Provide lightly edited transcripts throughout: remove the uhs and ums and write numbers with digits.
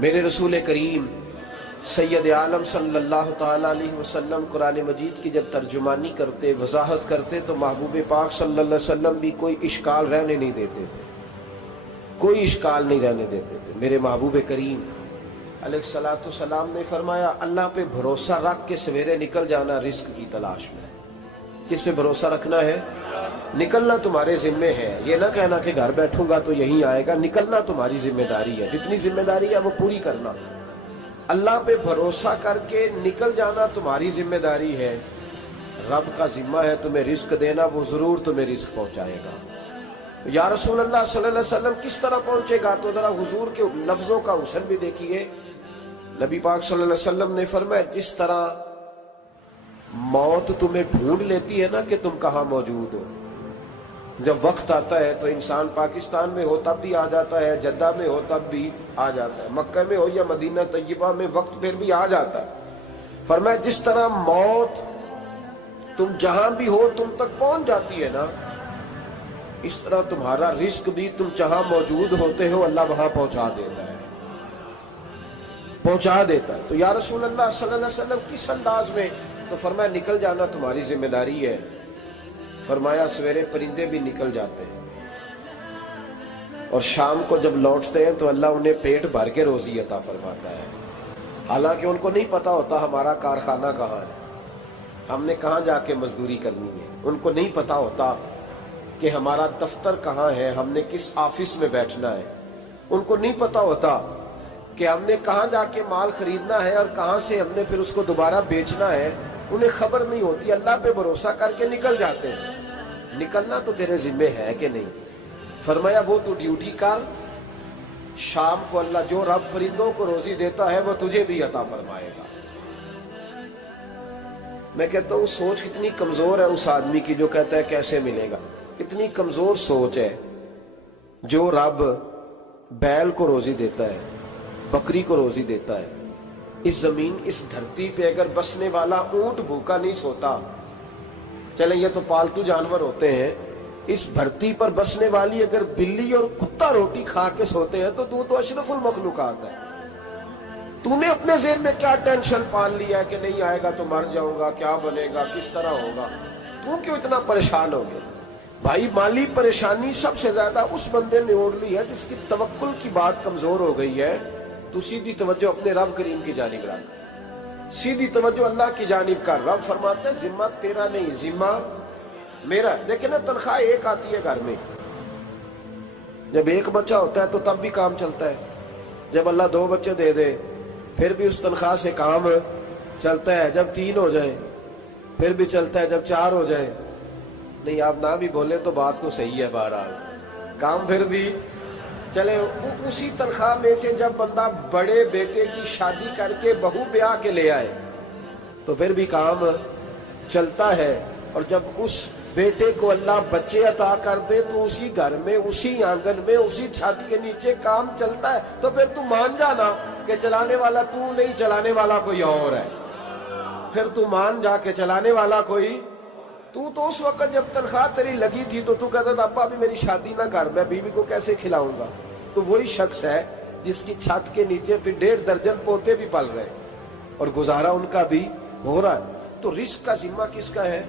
میرے رسول کریم سید عالم صلی اللہ تعالیٰ علیہ وسلم قرآن مجید کی جب ترجمانی کرتے، وضاحت کرتے، تو محبوب پاک صلی اللہ علیہ وسلم بھی کوئی اشکال رہنے نہیں دیتے تھے، کوئی اشکال نہیں رہنے دیتے تھے۔ میرے محبوب کریم علیہ الصلوۃ والسلام نے فرمایا اللہ پہ بھروسہ رکھ کے سویرے نکل جانا رزق کی تلاش میں۔ کس پہ بھروسہ رکھنا ہے؟ نکلنا تمہارے ذمے ہے، یہ نہ کہنا کہ گھر بیٹھوں گا تو یہی آئے گا، نکلنا تمہاری ذمہ داری ہے، جتنی ذمہ داری ہے وہ پوری کرنا۔ اللہ پہ بھروسہ کر کے نکل جانا تمہاری ذمہ داری ہے، رب کا ذمہ ہے تمہیں رزق دینا، وہ ضرور تمہیں رزق پہنچائے گا۔ یا رسول اللہ صلی اللہ علیہ وسلم کس طرح پہنچے گا؟ تو ذرا حضور کے لفظوں کا حسن بھی دیکھیے۔ نبی پاک صلی اللہ علیہ وسلم نے فرمایا جس طرح موت تمہیں ڈھونڈ لیتی ہے نا کہ تم کہاں موجود ہو، جب وقت آتا ہے تو انسان پاکستان میں ہو تب بھی آ جاتا ہے، جدہ میں ہو تب بھی آ جاتا ہے، مکہ میں ہو یا مدینہ طیبہ میں، وقت پھر بھی آ جاتا ہے۔ فرمایا جس طرح موت تم جہاں بھی ہو تم تک پہنچ جاتی ہے نا، اس طرح تمہارا رزق بھی تم جہاں موجود ہوتے ہو اللہ وہاں پہنچا دیتا ہے، پہنچا دیتا ہے۔ تو یا رسول اللہ صلی اللہ علیہ وسلم کس انداز میں؟ تو فرمایا نکل جانا تمہاری ذمہ داری ہے۔ فرمایا سویرے پرندے بھی نکل جاتے ہیں اور شام کو جب لوٹتے ہیں تو اللہ انہیں پیٹ بھر کے روزی عطا فرماتا ہے، حالانکہ ان کو نہیں پتا ہوتا ہمارا کارخانہ کہاں ہے، ہم نے کہاں جا کے مزدوری کرنی ہے، ان کو نہیں پتا ہوتا کہ ہمارا دفتر کہاں ہے، ہم نے کس آفس میں بیٹھنا ہے، ان کو نہیں پتا ہوتا کہ ہم نے کہاں جا کے مال خریدنا ہے اور کہاں سے ہم نے پھر اس کو دوبارہ بیچنا ہے، انہیں خبر نہیں ہوتی۔ اللہ پہ بھروسہ کر کے نکل جاتے ہیں۔ نکلنا تو تیرے ذمہ ہے کہ نہیں؟ فرمایا وہ تو ڈیوٹی کر، شام کو اللہ جو رب پرندوں کو روزی دیتا ہے وہ تجھے بھی عطا فرمائے گا۔ میں کہتا ہوں سوچ کتنی کمزور ہے اس آدمی کی جو کہتا ہے کیسے ملے گا، کتنی کمزور سوچ ہے۔ جو رب بیل کو روزی دیتا ہے، بکری کو روزی دیتا ہے، اس زمین اس دھرتی پہ اگر بسنے والا اونٹ بھوکا نہیں سوتا، چلیں یہ تو پالتو جانور ہوتے ہیں، اس دھرتی پر بسنے والی اگر بلی اور کتا روٹی کھا کے سوتے ہیں تو اشرف المخلوقات ہے۔ تو نے اپنے ذہن میں کیا ٹینشن پال لیا ہے کہ نہیں آئے گا تو مر جاؤں گا، کیا بنے گا، کس طرح ہوگا؟ تو کیوں اتنا پریشان ہو گیا؟ بھائی مالی پریشانی سب سے زیادہ اس بندے نے اوڑھ لی ہے جس کی توکل کی بات کمزور ہو گئی ہے۔ تو سیدھی توجہ اپنے رب کریم کی جانب رکھ، سیدھی توجہ اللہ کی جانب کر۔ رب فرماتا ہے ذمہ تیرا نہیں، ذمہ میرا ہے۔ لیکن تنخواہ ایک آتی ہے گھر میں، جب ایک بچہ ہوتا ہے تو تب بھی کام چلتا ہے، جب اللہ دو بچے دے دے پھر بھی اس تنخواہ سے کام چلتا ہے، جب تین ہو جائیں پھر بھی چلتا ہے، جب چار ہو جائیں نہیں آپ نہ بھی بولے تو بات تو صحیح ہے، بہرحال کام پھر بھی چلے۔ اسی تنخواہ میں سے جب بندہ بڑے بیٹے کی شادی کر کے بہو بیاہ کے لے آئے تو پھر بھی کام چلتا ہے، اور جب اس بیٹے کو اللہ بچے عطا کر دے تو اسی گھر میں، اسی آنگن میں، اسی چھت کے نیچے کام چلتا ہے۔ تو پھر تو مان جانا کہ چلانے والا تو نہیں، چلانے والا کوئی اور ہے، پھر تو مان جا کے چلانے والا کوئی تو اس وقت جب تنخواہ تیری لگی تھی تو کہتا تھا ابا ابھی میری شادی نہ کر، میں بیوی کو کیسے کھلاؤں گا؟ تو وہی شخص ہے جس کی چھت کے نیچے پھر 1.5 درجن پوتے بھی پل رہے اور گزارا ان کا بھی ہو رہا ہے۔ تو رزق کا ذمہ کس کا ہے؟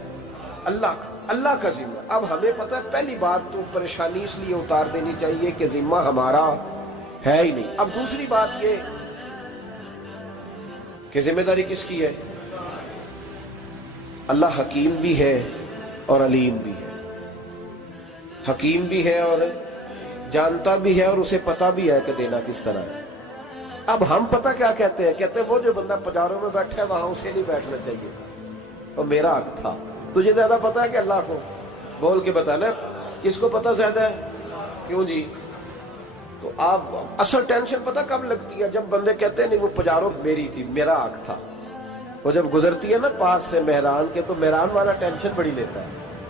اللہ کا، اللہ کا ذمہ۔ اب ہمیں پتہ ہے پہلی بات تو پریشانی اس لیے اتار دینی چاہیے کہ ذمہ ہمارا ہے ہی نہیں۔ اب دوسری بات یہ کہ ذمہ داری کس کی ہے؟ اللہ حکیم بھی ہے اور علیم بھی ہے، حکیم بھی ہے اور جانتا بھی ہے اور اسے پتا بھی ہے کہ دینا کس طرح ہے۔ اب ہم پتہ کیا کہتے ہیں؟ کہتے ہیں وہ جو بندہ پجاروں میں بیٹھا ہے وہاں اسے نہیں بیٹھنا چاہیے تھا، اور میرا حق تھا۔ تجھے زیادہ پتا ہے کہ اللہ کو؟ بول کے بتانا کس کو پتا زیادہ ہے؟ کیوں جی؟ تو آپ اصل ٹینشن پتہ کب لگتی ہے؟ جب بندے کہتے ہیں نہیں وہ پجاروں میری تھی، میرا حق تھا۔ وہ جب گزرتی ہے نا پاس سے مہران کے تو مہران والا ٹینشن بڑی لیتا ہے،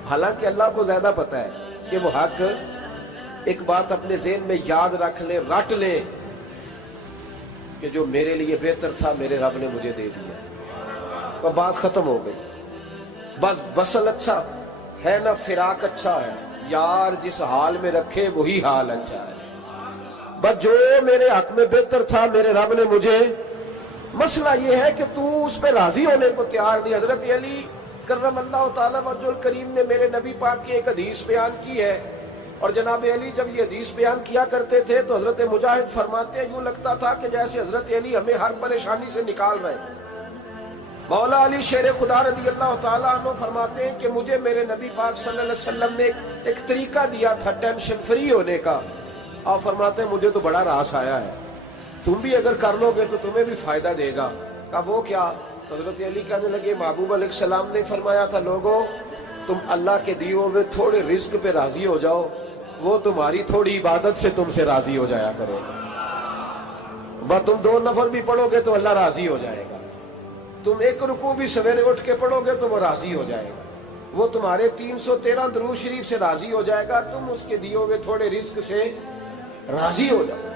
حالانکہ اللہ کو زیادہ پتا ہے کہ وہ حق۔ ایک بات اپنے ذہن میں یاد رکھ لے، رٹ لے کہ جو میرے لیے بہتر تھا میرے رب نے مجھے دے دیا، اور بات ختم ہو گئی۔ بس وصل اچھا ہے نہ فراق اچھا ہے، یار جس حال میں رکھے وہی حال اچھا ہے۔ بس جو میرے حق میں بہتر تھا میرے رب نے مجھے، مسئلہ یہ ہے کہ تو اس پہ راضی ہونے کو تیار نہیں۔ حضرت علی کرم اللہ تعالیٰ وجہ الکریم نے میرے نبی پاک کی ایک حدیث بیان کی ہے، اور جناب علی جب یہ حدیث بیان کیا کرتے تھے تو حضرت مجاہد فرماتے ہیں یوں لگتا تھا کہ جیسے حضرت علی ہمیں ہر پریشانی سے نکال رہے ہیں۔ مولا علی شیر خدا رضی اللہ تعالیٰ عنہ فرماتے ہیں کہ مجھے میرے نبی پاک صلی اللہ علیہ وسلم نے ایک طریقہ دیا تھا ٹینشن فری ہونے کا۔ آپ فرماتے ہیں مجھے تو بڑا راس آیا ہے، تم بھی اگر کر لو گے تو تمہیں بھی فائدہ دے گا۔ کہا وہ کیا؟ حضرت علی کہنے لگے محبوب علیہ السلام نے فرمایا تھا لوگوں تم اللہ کے دیے ہوئے تھوڑے رزق پہ راضی ہو جاؤ، وہ تمہاری تھوڑی عبادت سے تم سے راضی ہو جایا کرے گا۔ بس تم 2 نفل بھی پڑھو گے تو اللہ راضی ہو جائے گا، تم 1 رکوع بھی سویرے اٹھ کے پڑھو گے تو وہ راضی ہو جائے گا، وہ تمہارے 313 درود شریف سے راضی ہو جائے گا، تم اس کے دیے ہوئے تھوڑے رزق سے راضی ہو جاؤ۔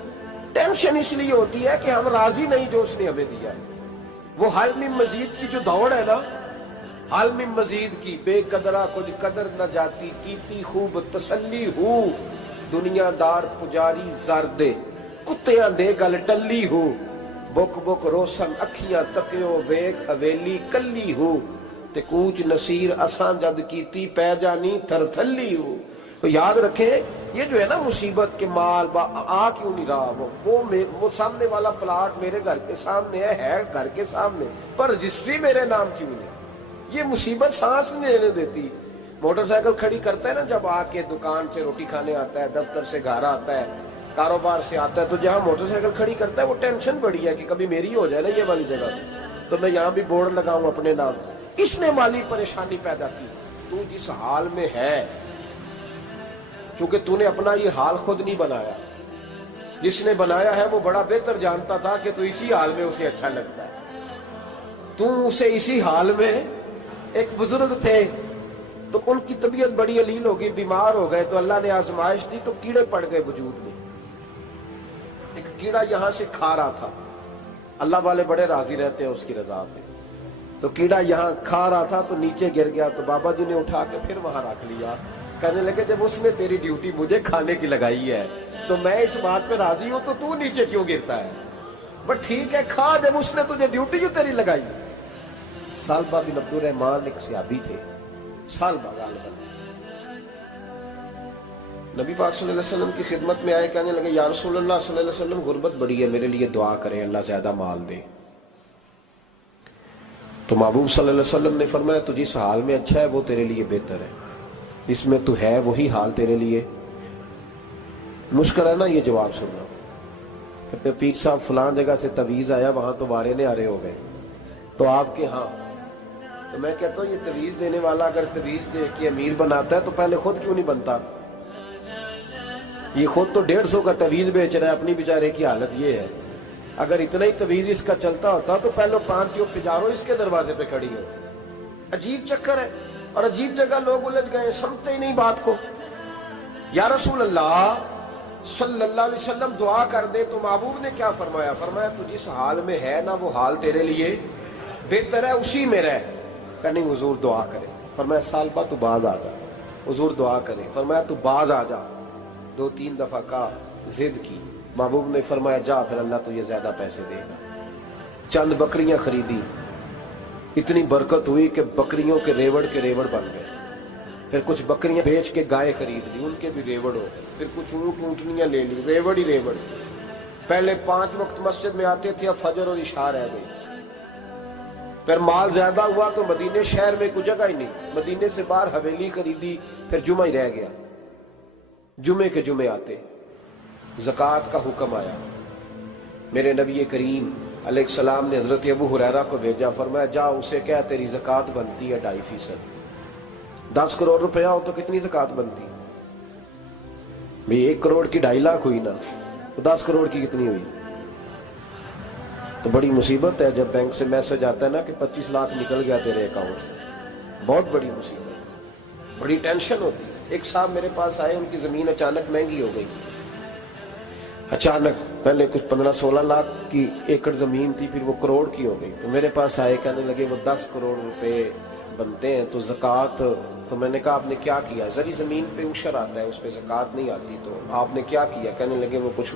ٹینشن اس لیے ہوتی ہے کہ ہم راضی نہیں جو اس نے ہمیں دیا ہے۔ وہ حل میں مزید کی جو دوڑ ہے نا، حل میں مزید کی، بے قدرہ کچھ قدر نہ جاتی، کیتی خوب تسلی ہو، دنیا دار پجاری زردے، کتیاں دے گل ٹلی ہو، بک بک روشن اکھیاں تکیو ویک حویلی کلی ہو، تے کوچ نصیر اساں جد کیتی پہ جانی تھر تھلی ہو۔ تو یاد رکھیں یہ جو ہے نا مصیبت کے مال آ کیوں نہیں رہا، وہ سامنے والا پلاٹ میرے گھر کے سامنے ہے گھر کے سامنے، پر رجسٹری میرے نام کیوں نہیں؟ یہ مصیبت سانس نہیں لینے دیتی۔ موٹر سائیکل کھڑی کرتا ہے نا جب آ کے دکان سے روٹی کھانے آتا ہے، دفتر سے گھر آتا ہے، کاروبار سے آتا ہے، تو جہاں موٹر سائیکل کھڑی کرتا ہے وہ ٹینشن بڑی ہے کہ کبھی میری ہو جائے نا یہ والی جگہ، تو میں یہاں بھی بورڈ لگاؤں اپنے نام۔ اس نے مالی پریشانی پیدا کی۔ تو جس حال میں ہے، کیونکہ تو نے اپنا یہ حال خود نہیں بنایا، جس نے بنایا ہے وہ بڑا بہتر جانتا تھا کہ تو اسی حال میں اسے اچھا لگتا ہے۔ تو اسے اسی حال میں، ایک بزرگ تھے تو ان کی طبیعت بڑی علیل ہو گئی، بیمار ہو گئے، تو اللہ نے آزمائش دی تو کیڑے پڑ گئے وجود میں۔ ایک کیڑا یہاں سے کھا رہا تھا، اللہ والے بڑے راضی رہتے ہیں اس کی رضا پہ، تو کیڑا یہاں کھا رہا تھا تو نیچے گر گیا، تو بابا جی نے اٹھا کے پھر وہاں رکھ لیا۔ کہنے لگے جب اس نے تیری ڈیوٹی مجھے کھانے کی لگائی ہے تو میں اس بات پہ راضی ہوں، تو نیچے کیوں گرتا ہے؟ بٹ ٹھیک ہے کھا، جب اس نے تجھے ڈیوٹی جو تیری لگائی۔ سالبہ بن عبد الرحمن ایک صحابی تھے، سالبہ غالباً، نبی پاک صلی اللہ علیہ وسلم کی خدمت میں آئے، کہنے لگے یا رسول اللہ صلی اللہ علیہ وسلم غربت بڑی ہے، میرے لیے دعا کریں اللہ زیادہ مال دے۔ تو محبوب صلی اللہ علیہ وسلم نے فرمایا تو جس حال میں اچھا ہے وہ تیرے لیے بہتر ہے، اس میں تو ہے وہی حال تیرے لیے۔ مشکل ہے نا یہ جواب سننا۔ کہتے پیر صاحب فلان جگہ سے تویز آیا، وہاں تو وارے نے آرے ہو گئے، تو آپ کے ہاں؟ تو میں کہتا ہوں یہ تویز دینے والا اگر تویز دے کے امیر بناتا ہے تو پہلے خود کیوں نہیں بنتا؟ یہ خود تو 150 کا تویز بیچ رہا ہے، اپنی بیچارے کی حالت یہ ہے۔ اگر اتنا ہی تویز اس کا چلتا ہوتا تو پہلے 5 پجارو اس کے دروازے پہ کھڑی ہو۔ عجیب چکر ہے، اور عجیب جگہ لوگ الجھ گئے، سمجھتے ہی نہیں بات کو۔ یا رسول اللہ صلی اللہ علیہ وسلم دعا کر دے، تو محبوب نے کیا فرمایا؟ فرمایا تو جس حال میں ہے نا وہ حال تیرے لیے بہتر ہے، اسی میں رہ۔ کہ نہیں حضور دعا کرے، فرمایا سالبہ تو باز آ جا، حضور دعا کرے، فرمایا تو باز آ جا، 2-3 دفعہ کا ضد کی، محبوب نے فرمایا جا پھر اللہ تجھے زیادہ پیسے دے گا۔ چند بکریاں خریدی، اتنی برکت ہوئی کہ بکریوں کے ریوڑ بن گئے، پھر کچھ بکریاں بیچ کے گائے خرید لی، ان کے بھی ریوڑ ہو گئے، پھر کچھ اونٹنیاں لے لی، ریوڑ ہی ریوڑ۔ پہلے 5 وقت مسجد میں آتے تھے، اب فجر اور عشاء رہ گئی۔ پھر مال زیادہ ہوا تو مدینے شہر میں کوئی جگہ ہی نہیں، مدینے سے باہر حویلی خریدی، پھر جمعہ ہی رہ گیا۔ جمعے کے جمعے آتے، زکوٰۃ کا حکم آیا، میرے نبی کریم علیہ السلام نے حضرت ابو ہریرہ کو بھیجا، فرمایا جا اسے کہہ تیری زکوٰۃ بنتی ہے 2.5%۔ 10 کروڑ روپیہ ہو تو کتنی زکوٰۃ بنتی؟ بھئی 1 کروڑ کی 2.5 لاکھ ہوئی نا، تو 10 کروڑ کی کتنی ہوئی؟ تو بڑی مصیبت ہے جب بینک سے میسج آتا ہے نا کہ 25 لاکھ نکل گیا تیرے اکاؤنٹ سے، بہت بڑی مصیبت، بڑی ٹینشن ہوتی ہے۔ ایک صاحب میرے پاس آئے، ان کی زمین اچانک مہنگی ہو گئی، اچانک، پہلے کچھ 15-16 لاکھ کی ایکڑ زمین تھی، پھر وہ کروڑ کی ہو گئی۔ تو میرے پاس آئے، کہنے لگے وہ 10 کروڑ روپے بنتے ہیں تو زکوٰۃ، تو میں نے کہا آپ نے کیا کیا؟ زری زمین پہ عشر آتا ہے، اس پہ زکوٰۃ نہیں آتی، تو آپ نے کیا کیا؟ کہنے لگے وہ کچھ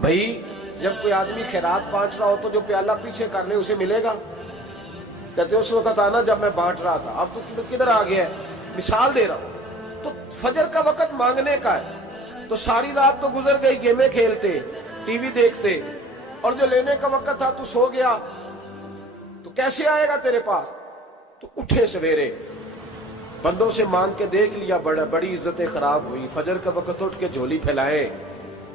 بھائی جب کوئی آدمی خیرات بانٹ رہا ہو تو جو پیالہ پیچھے کر لے اسے ملے گا؟ کہتے اس وقت آنا جب میں بانٹ رہا تھا، اب تو کدھر آ گیا ہے؟ مثال دے رہا ہوں۔ تو فجر کا وقت مانگنے کا ہے، تو ساری رات تو گزر گئی گیمیں کھیلتے، ٹی وی دیکھتے، اور جو لینے کا وقت تھا تو سو گیا، تو کیسے آئے گا تیرے پاس؟ تو اٹھے سویرے، بندوں سے مانگ کے دیکھ لیا، بڑی عزتیں خراب ہوئی، فجر کا وقت اٹھ کے جھولی پھیلائے۔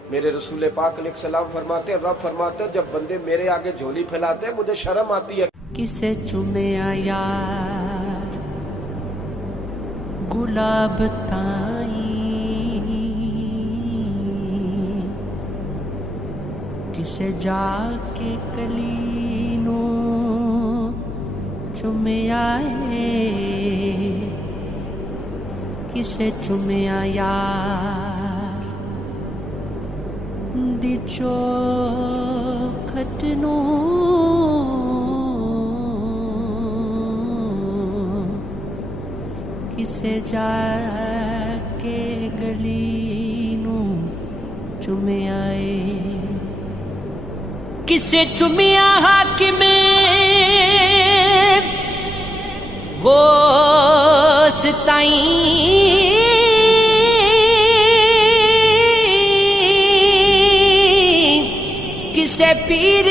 میرے رسول پاک علیہ السلام فرماتے ہیں، رب فرماتے ہیں جب بندے میرے آگے جھولی پھیلاتے ہیں مجھے شرم آتی ہے۔ کسے چومیا یار گلاب تائیں، کسے جا کے کلی نو چومیا ہے، کسے چومیا یار دی چوکھٹ نو، کسے جا کے گلی نو چومیا ہے، کسے چومیا حاکم غوث تائیں، کسے پیر